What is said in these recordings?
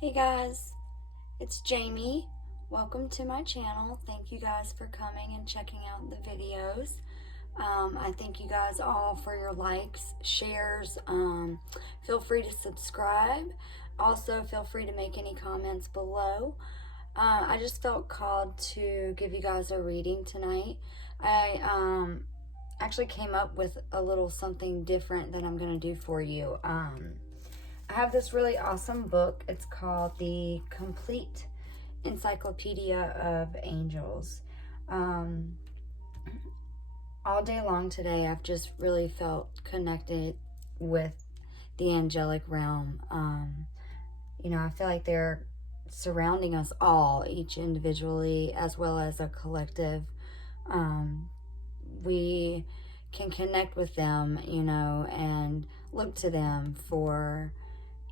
Hey guys, it's Jamie. Welcome to my channel. Thank you guys for coming and checking out the videos. I thank you guys all for your likes, shares. Feel free to subscribe. Also, feel free to make any comments below. I just felt called to give you guys a reading tonight. I actually came up with a little something different that I'm going to do for you. I have this really awesome book. It's called The Complete Encyclopedia of Angels. All day long today, I've just really felt connected with the angelic realm. I feel like they're surrounding us all, each individually as well as a collective. We can connect with them, and look to them for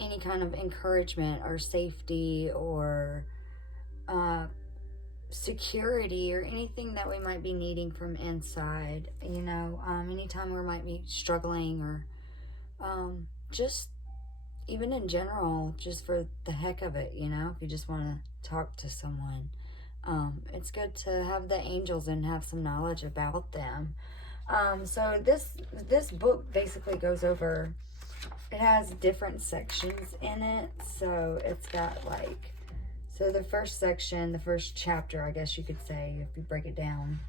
any kind of encouragement or safety or security or anything that we might be needing from inside, anytime we might be struggling or just even in general, just for the heck of it, if you just want to talk to someone. It's good to have the angels and have some knowledge about them. So this book basically goes over, it has different sections in it. So it's got so the first section, the first chapter, I guess you could say, if you break it down,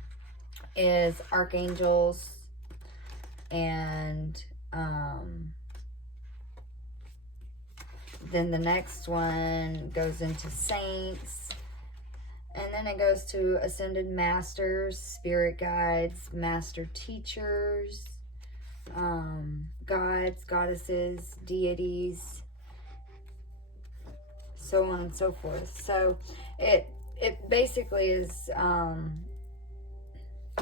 is archangels, and then the next one goes into saints, and then it goes to ascended masters, spirit guides, master teachers, gods, goddesses, deities, so on and so forth. So it basically is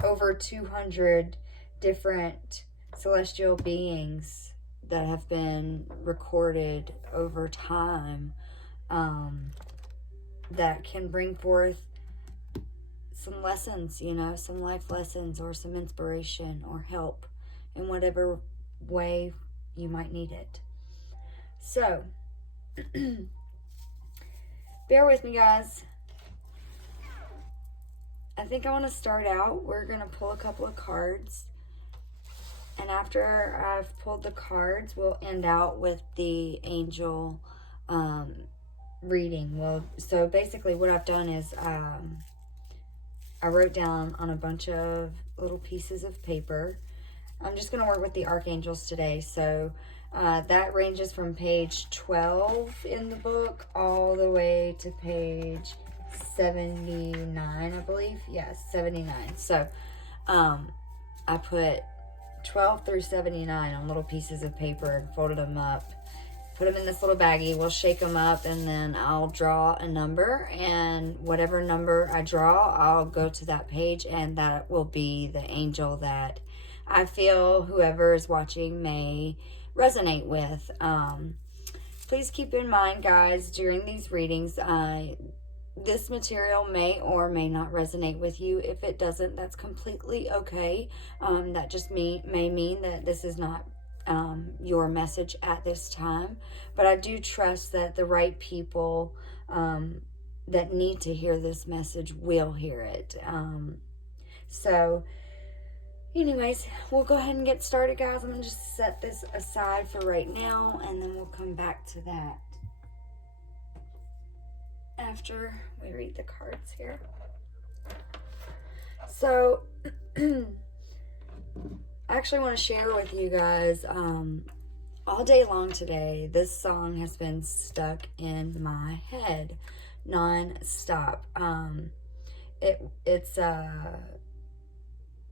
over 200 different celestial beings that have been recorded over time, that can bring forth some lessons, some life lessons or some inspiration or help in whatever way you might need it. So, bear with me, guys. I think I want to start out, we're going to pull a couple of cards. And after I've pulled the cards, we'll end out with the angel reading. Well, so basically what I've done is I wrote down on a bunch of little pieces of paper. I'm just going to work with the archangels today. So that ranges from page 12 in the book all the way to page 79, I believe. Yes, 79. So I put 12 through 79 on little pieces of paper and folded them up. Put them in this little baggie. We'll shake them up, and then I'll draw a number, and whatever number I draw, I'll go to that page, and that will be the angel that I feel whoever is watching may resonate with. Please keep in mind, guys, during these readings, this material may or may not resonate with you. If it doesn't, that's completely okay. That just may mean that this is not your message at this time. But I do trust that the right people that need to hear this message will hear it. So anyways, we'll go ahead and get started, guys. I'm going to just set this aside for right now, and then we'll come back to that after we read the cards here. So I actually want to share with you guys, all day long today, this song has been stuck in my head non-stop. It's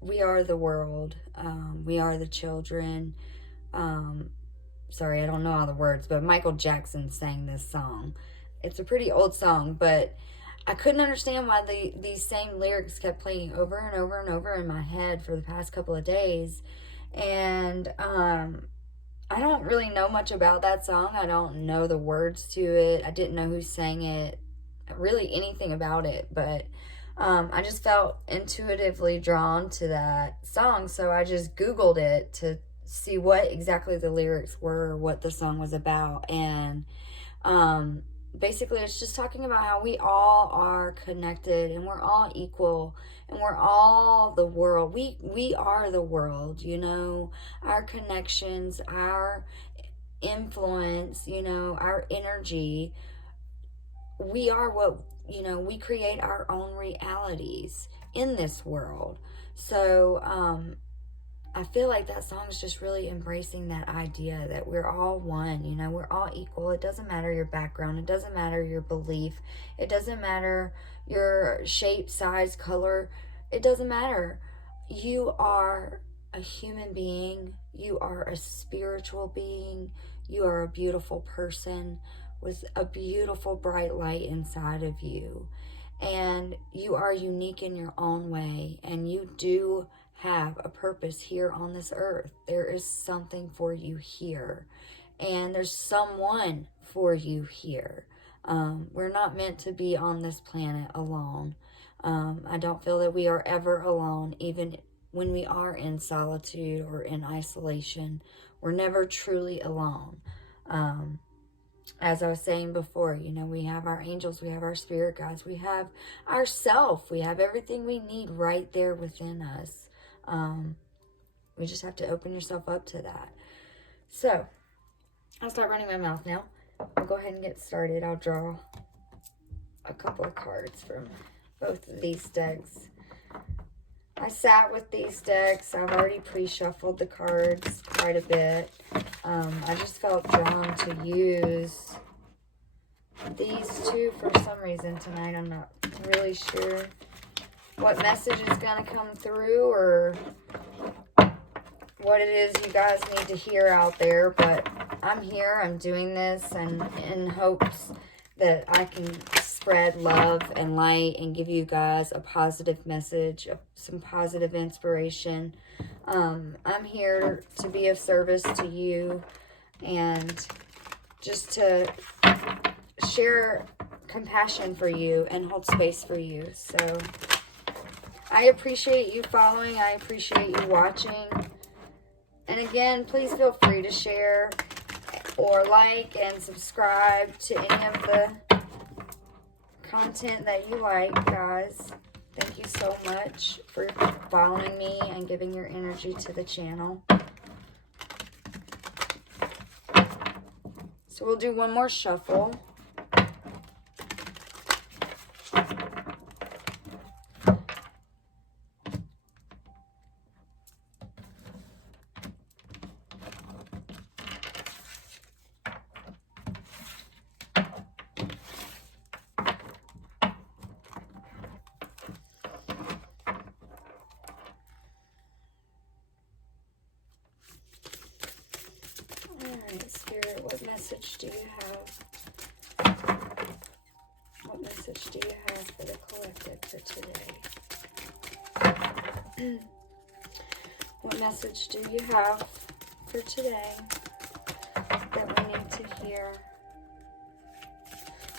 we are the world, we are the children. Sorry, I don't know all the words, but Michael Jackson sang this song. It's a pretty old song, but I couldn't understand why these same lyrics kept playing over and over and over in my head for the past couple of days. And I don't really know much about that song. I don't know the words to it. I didn't know who sang it, really anything about it. But I just felt intuitively drawn to that song. So I just Googled it to see what exactly the lyrics were, what the song was about. And basically it's just talking about how we all are connected and we're all equal and we're all the world. We are the world, you know, our connections, our influence, you know, our energy. We are what, you know, we create our own realities in this world. So I feel like that song is just really embracing that idea that we're all one, you know, we're all equal. It doesn't matter your background, it doesn't matter your belief, it doesn't matter your shape, size, color, it doesn't matter. You are a human being, you are a spiritual being, you are a beautiful person with a beautiful bright light inside of you. And you are unique in your own way, and you do have a purpose here on this earth. There is something for you here, and there's someone for you here. We're not meant to be on this planet alone. I don't feel that we are ever alone, even when we are in solitude or in isolation. We're never truly alone. As I was saying before, you know, we have our angels, we have our spirit guides, we have ourself, we have everything we need right there within us. We just have to open yourself up to that. So, I'll start running my mouth now. I'll go ahead and get started. I'll draw a couple of cards from both of these decks. I sat with these decks. I've already pre-shuffled the cards quite a bit. I just felt drawn to use these two for some reason tonight. I'm not really sure what message is going to come through or what it is you guys need to hear out there, but I'm here, I'm doing this, and in hopes that I can spread love and light and give you guys a positive message, some positive inspiration. I'm here to be of service to you and just to share compassion for you and hold space for you. So I appreciate you following. I appreciate you watching. And again, please feel free to share or like and subscribe to any of the content that you like, guys. Thank you so much for following me and giving your energy to the channel. So we'll do one more shuffle. Alright, Spirit, what message do you have? What message do you have for the collective for today? What message do you have for today that we need to hear?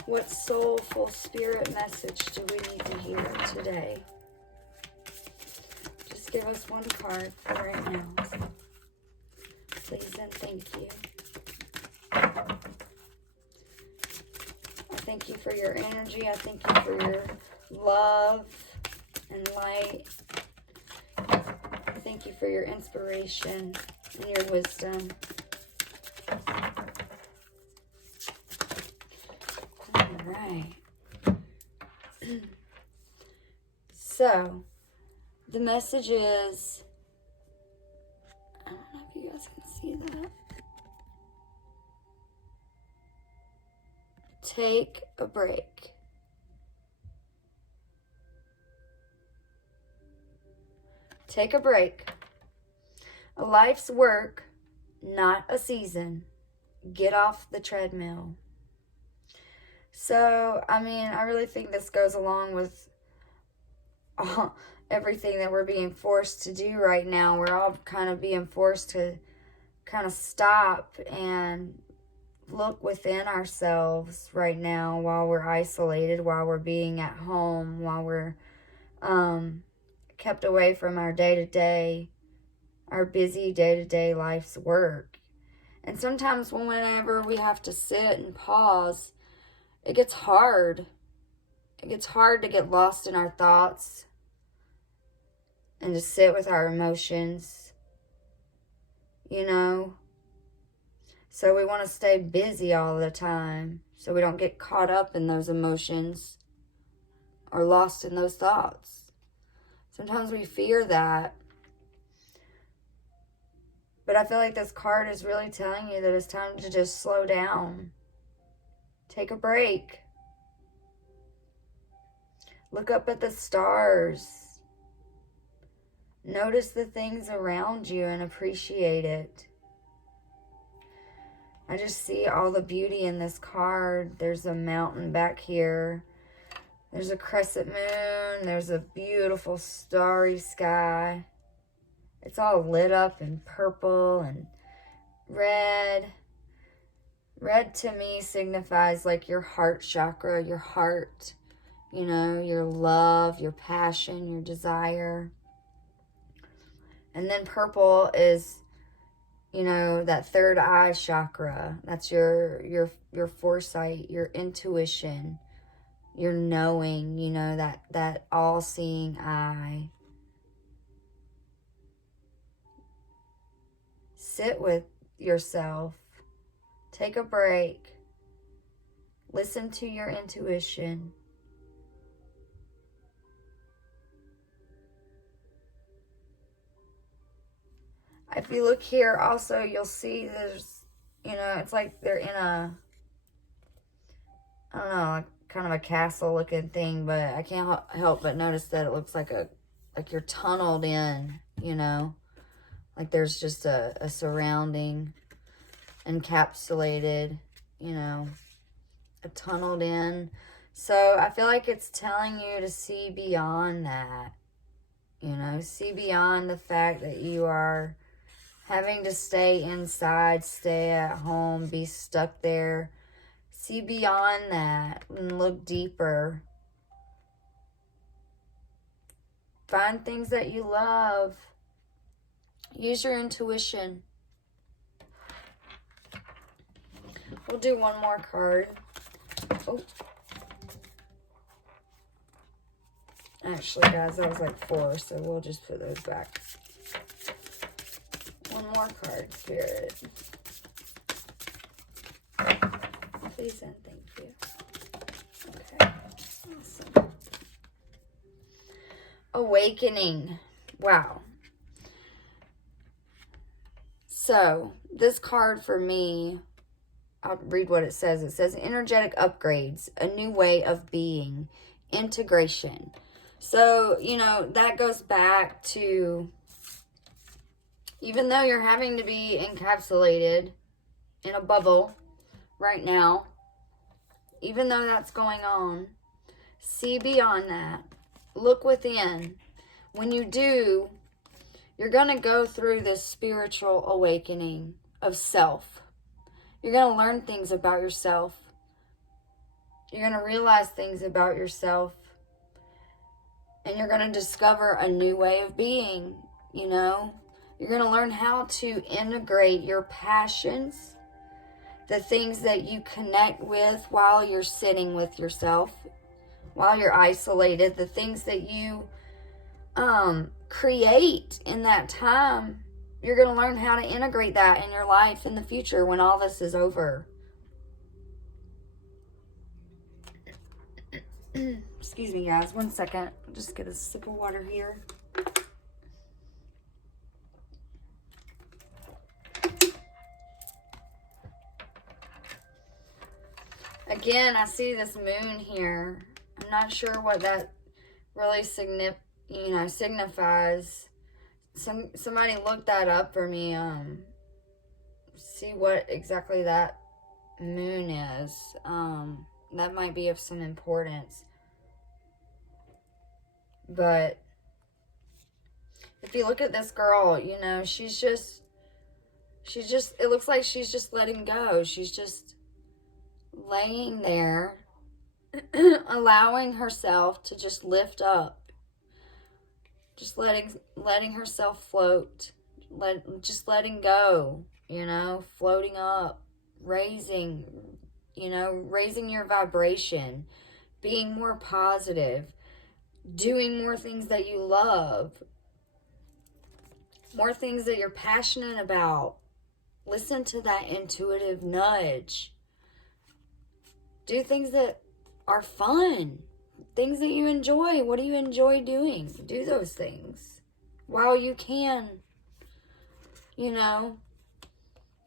What soulful spirit message do we need to hear today? Just give us one card for right now. Please and thank you. I thank you for your energy. I thank you for your love and light. I thank you for your inspiration and your wisdom. All right. So, the message is, I don't know if you guys can see that. Take a break. Take a break. A life's work, not a season. Get off the treadmill. So, I mean, I really think this goes along with everything that we're being forced to do right now. We're all kind of being forced to kind of stop and look within ourselves right now while we're isolated, while we're being at home, while we're kept away from our day-to-day, our busy day-to-day life's work. And sometimes whenever we have to sit and pause, it gets hard. It gets hard to get lost in our thoughts and to sit with our emotions, you know. So we want to stay busy all the time so we don't get caught up in those emotions or lost in those thoughts. Sometimes we fear that. But I feel like this card is really telling you that it's time to just slow down. Take a break. Look up at the stars. Notice the things around you and appreciate it. I just see all the beauty in this card. There's a mountain back here. There's a crescent moon. There's a beautiful starry sky. It's all lit up in purple and red. Red to me signifies like your heart chakra, your heart, you know, your love, your passion, your desire. And then purple is, you know, that third eye chakra. That's your foresight, your intuition, your knowing, you know, that all-seeing eye. Sit with yourself. Take a break. Listen to your intuition. If you look here also, you'll see there's, you know, it's like they're in a, I don't know, like kind of a castle looking thing, but I can't help but notice that it looks like you're tunneled in, you know, like there's just a surrounding, encapsulated, you know, a tunneled in. So I feel like it's telling you to see beyond that, you know, see beyond the fact that you are having to stay inside, stay at home, be stuck there. See beyond that and look deeper. Find things that you love. Use your intuition. We'll do one more card. Oh. Actually, guys, that was like 4, so we'll just put those back. One more card, Spirit. Please and thank you. Okay, awesome. Awakening. Wow. So, this card for me, I'll read what it says. It says, energetic upgrades, a new way of being, integration. So, you know, that goes back to, even though you're having to be encapsulated in a bubble right now, even though that's going on, see beyond that. Look within. When you do, you're going to go through this spiritual awakening of self. You're going to learn things about yourself. You're going to realize things about yourself. And you're going to discover a new way of being, you know. You're going to learn how to integrate your passions, the things that you connect with while you're sitting with yourself, while you're isolated, the things that you create in that time. You're going to learn how to integrate that in your life in the future when all this is over. Excuse me, guys. 1 second. I'll just get a sip of water here. Again, I see this moon here. I'm not sure what that really signifies. Somebody look that up for me. See what exactly that moon is. That might be of some importance. But if you look at this girl, you know, she's just, it looks like she's just letting go. She's just laying there, allowing herself to just lift up. Just letting herself float. Just letting go, you know, floating up, raising, you know, raising your vibration, being more positive, doing more things that you love, more things that you're passionate about. Listen to that intuitive nudge. Do things that are fun, things that you enjoy. What do you enjoy doing? Do those things while you can. You know,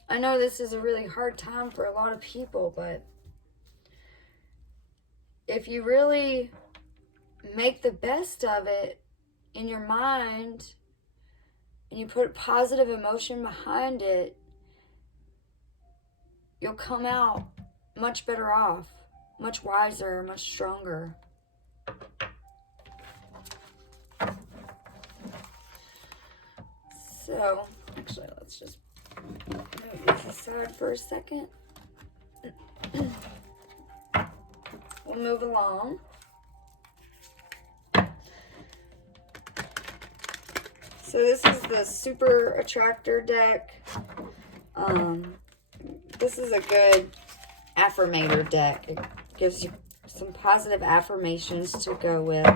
I know this is a really hard time for a lot of people, but if you really make the best of it in your mind and you put positive emotion behind it, you'll come out much better off, much wiser, much stronger. So, actually, let's just move this aside for a second. We'll move along. So this is the Super Attractor deck. This is a good affirmator deck. It gives you some positive affirmations to go with.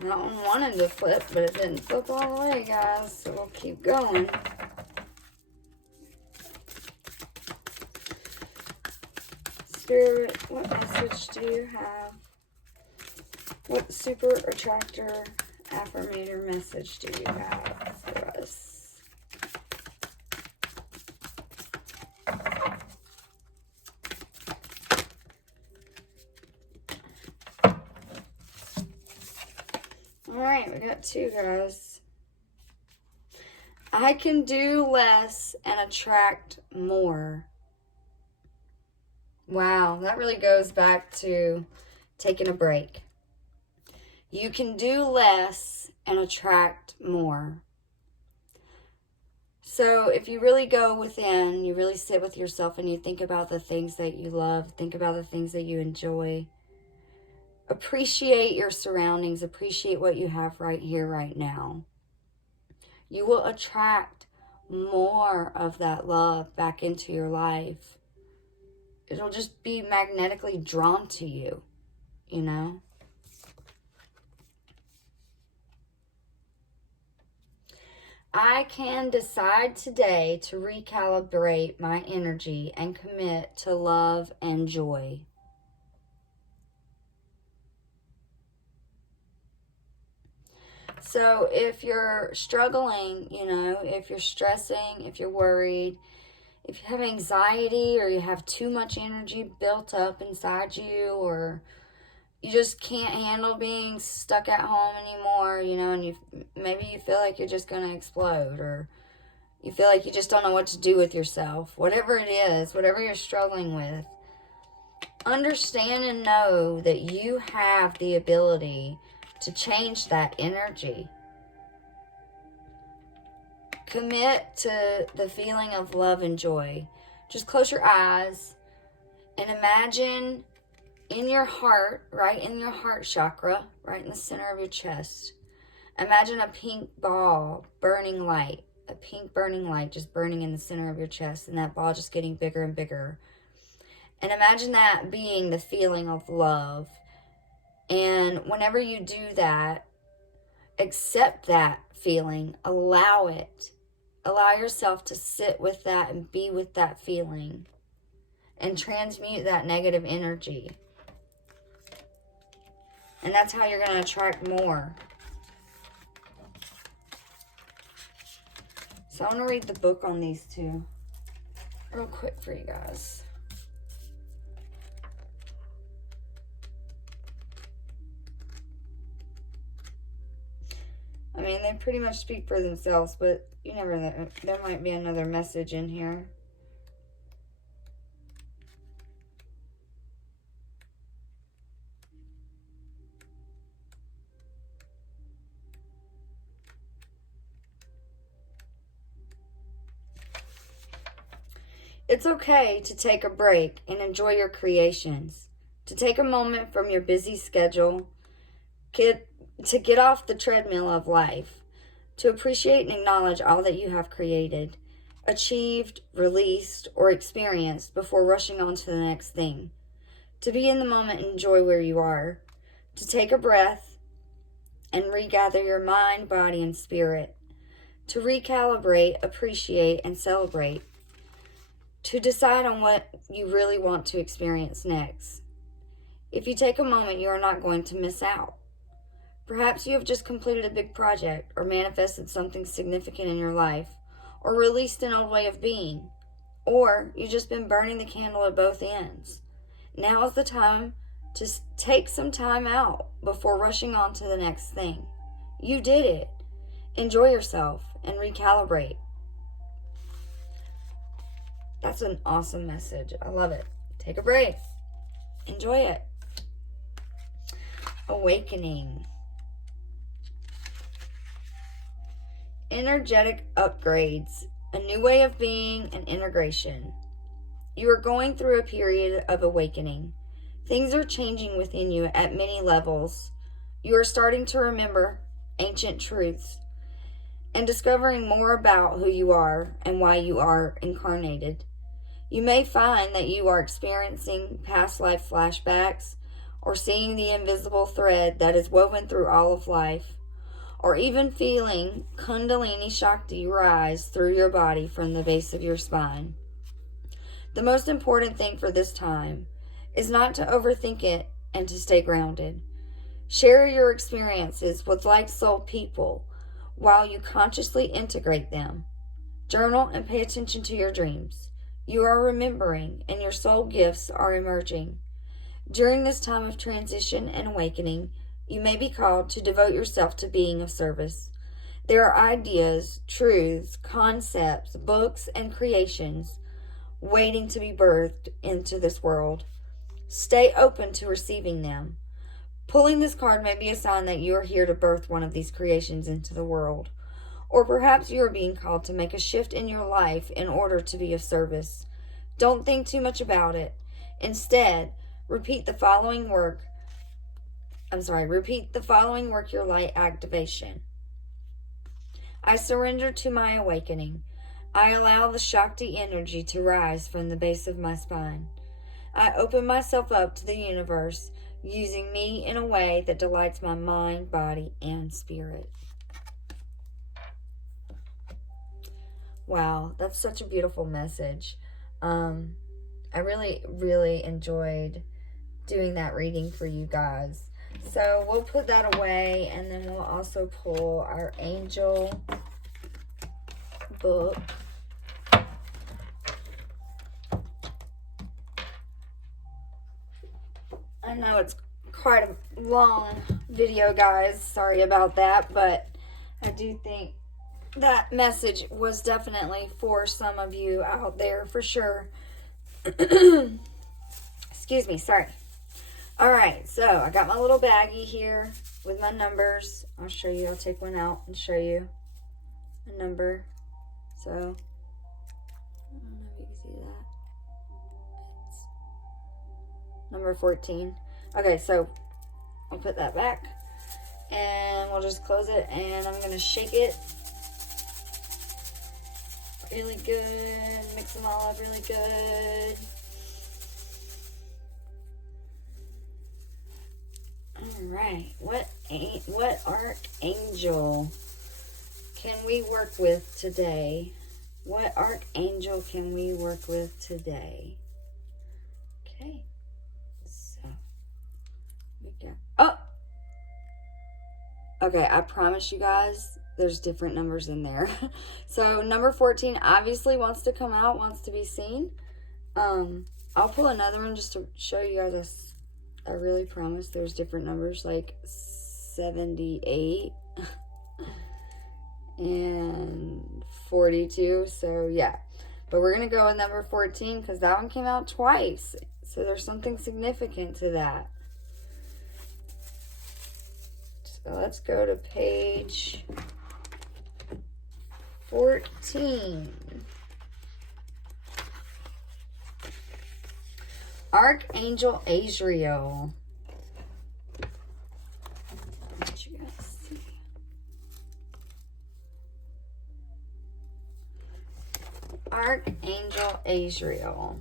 That one wanted to flip, but it didn't flip all the way, guys. So we'll keep going. Spirit, what message do you have? What Super Attractor affirmator message do you have for us? Alright, we got two, guys. I can do less and attract more. Wow, that really goes back to taking a break. You can do less and attract more. So if you really go within, you really sit with yourself and you think about the things that you love, think about the things that you enjoy, appreciate your surroundings, appreciate what you have right here, right now. You will attract more of that love back into your life. It'll just be magnetically drawn to you, you know? I can decide today to recalibrate my energy and commit to love and joy. So if you're struggling, you know, if you're stressing, if you're worried, if you have anxiety or you have too much energy built up inside you, or you just can't handle being stuck at home anymore, you know, and maybe you feel like you're just going to explode, or you feel like you just don't know what to do with yourself, whatever it is, whatever you're struggling with, understand and know that you have the ability to change that energy. Commit to the feeling of love and joy. Just close your eyes and imagine in your heart, right in your heart chakra, right in the center of your chest, imagine a pink ball, burning light, a pink burning light just burning in the center of your chest, and that ball just getting bigger and bigger. And imagine that being the feeling of love. And whenever you do that, accept that feeling, allow it. Allow yourself to sit with that and be with that feeling and transmute that negative energy. And that's how you're going to attract more. So I want to read the book on these two real quick for you guys. mean, they pretty much speak for themselves, but you never know. There might be another message in here. It's okay to take a break and enjoy your creations, to take a moment from your busy schedule, to get off the treadmill of life, to appreciate and acknowledge all that you have created, achieved, released, or experienced before rushing on to the next thing, to be in the moment and enjoy where you are, to take a breath and regather your mind, body, and spirit, to recalibrate, appreciate, and celebrate, to decide on what you really want to experience next. If you take a moment, you are not going to miss out. Perhaps you have just completed a big project or manifested something significant in your life or released an old way of being, or you've just been burning the candle at both ends. Now is the time to take some time out before rushing on to the next thing. You did it. Enjoy yourself and recalibrate. That's an awesome message. I love it. Take a break. Enjoy it. Awakening. Energetic upgrades. A new way of being and integration. You are going through a period of awakening. Things are changing within you at many levels. You are starting to remember ancient truths and discovering more about who you are and why you are incarnated. You may find that you are experiencing past life flashbacks or seeing the invisible thread that is woven through all of life, or even feeling Kundalini Shakti rise through your body from the base of your spine. The most important thing for this time is not to overthink it and to stay grounded. Share your experiences with like-souled people while you consciously integrate them. Journal and pay attention to your dreams. You are remembering, and your soul gifts are emerging. During this time of transition and awakening, you may be called to devote yourself to being of service. There are ideas, truths, concepts, books, and creations waiting to be birthed into this world. Stay open to receiving them. Pulling this card may be a sign that you are here to birth one of these creations into the world. Or perhaps you are being called to make a shift in your life in order to be of service. Don't think too much about it. Instead, repeat the following work your light activation. I surrender to my awakening. I allow the Shakti energy to rise from the base of my spine. I open myself up to the universe, using me in a way that delights my mind, body, and spirit. Wow, that's such a beautiful message. I really, really enjoyed doing that reading for you guys. So we'll put that away, and then we'll also pull our angel book. I know it's quite a long video, guys. Sorry about that, but I do think that message was definitely for some of you out there, for sure. Excuse me, sorry. Alright, so I got my little baggie here with my numbers. I'll show you. I'll take one out and show you a number. So, I don't know if you can see that. It's number 14. Okay, so I'll put that back. And we'll just close it. And I'm going to shake it really good. Mix them all up really good. Alright, what archangel can we work with today? What archangel can we work with today? Okay, so we got, oh! Okay, I promise you guys, there's different numbers in there. So number 14 obviously wants to come out, wants to be seen. I'll pull another one just to show you guys. I really promise there's different numbers, like 78. and 42. So yeah, but we're going to go with number 14 because that one came out twice. So there's something significant to that. So let's go to page 14. Archangel Azrael. Let you guys see. Archangel Azrael.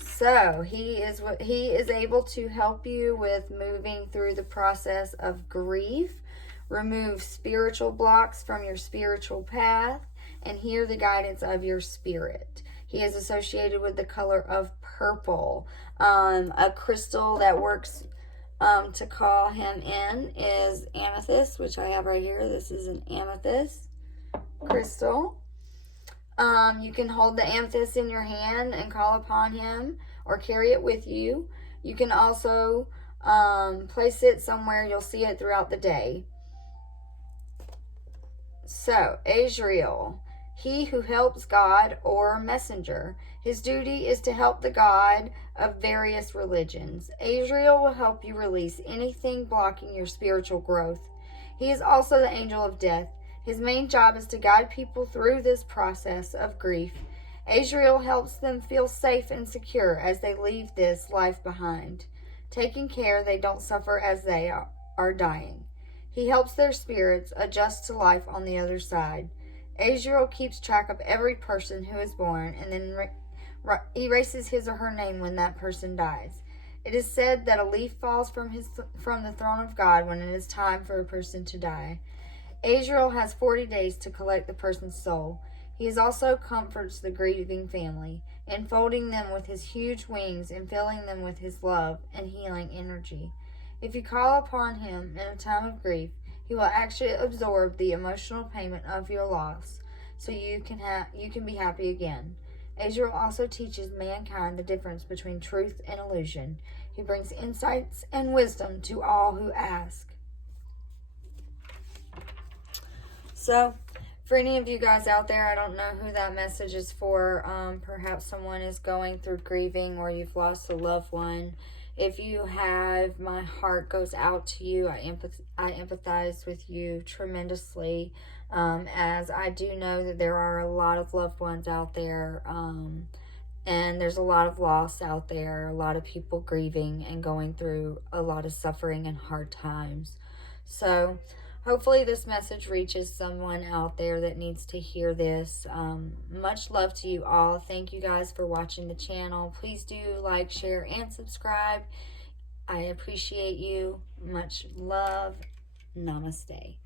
So he is able to help you with moving through the process of grief, remove spiritual blocks from your spiritual path, and hear the guidance of your spirit. He is associated with the color of purple. A crystal that works to call him in is amethyst, which I have right here. This is an amethyst crystal. You can hold the amethyst in your hand and call upon him or carry it with you. You can also place it somewhere. You'll see it throughout the day. So, Azrael, he who helps God or messenger. His duty is to help the God of various religions. Azrael will help you release anything blocking your spiritual growth. He is also the angel of death. His main job is to guide people through this process of grief. Azrael helps them feel safe and secure as they leave this life behind, taking care they don't suffer as they are dying. He helps their spirits adjust to life on the other side. Azrael keeps track of every person who is born and then erases his or her name when that person dies. It is said that a leaf falls from the throne of God when it is time for a person to die. Azrael has 40 days to collect the person's soul. He also comforts the grieving family, enfolding them with his huge wings and filling them with his love and healing energy. If you call upon him in a time of grief, he will actually absorb the emotional payment of your loss, so you can be happy again. Azrael also teaches mankind the difference between truth and illusion. He brings insights and wisdom to all who ask. So, for any of you guys out there, I don't know who that message is for. Perhaps someone is going through grieving or you've lost a loved one. If you have, my heart goes out to you. I empathize with you tremendously, as I do know that there are a lot of loved ones out there, and there's a lot of loss out there, a lot of people grieving and going through a lot of suffering and hard times. So, hopefully this message reaches someone out there that needs to hear this. Much love to you all. Thank you guys for watching the channel. Please do like, share, and subscribe. I appreciate you. Much love. Namaste.